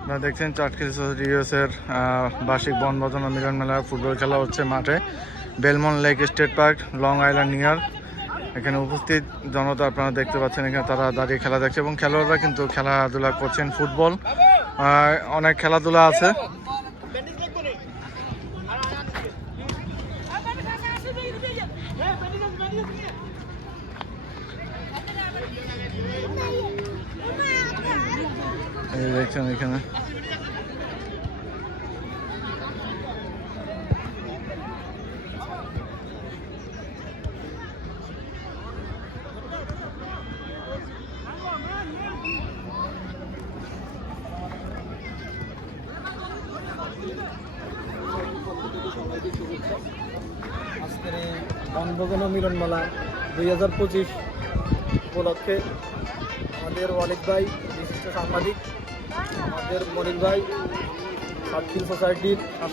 আপনারা দেখছেন চাটখিল সোসাইটি ইউএসের বার্ষিক বনভোজন ও মিলন মেলা ফুটবল খেলা হচ্ছে মাঠে Belmont Lake State Park, Long Island near. এখানে উপস্থিত জনতা আপনারা দেখতে পাচ্ছেন, এখানে তারা দাঁড়িয়ে খেলা দেখছে এবং খেলোয়াড়রা কিন্তু খেলাধুলা করছেন। ফুটবল অনেক খেলাধুলা আছে। এই দেখছেন এখানে আজকের এই বনভোজন ও মিলন মেলা 2025 উপলক্ষে আমাদের ওয়ালিদ ভাই বিশিষ্ট সাংবাদিক, আমাদের মনির ভাই চাটখিল সোসাইটির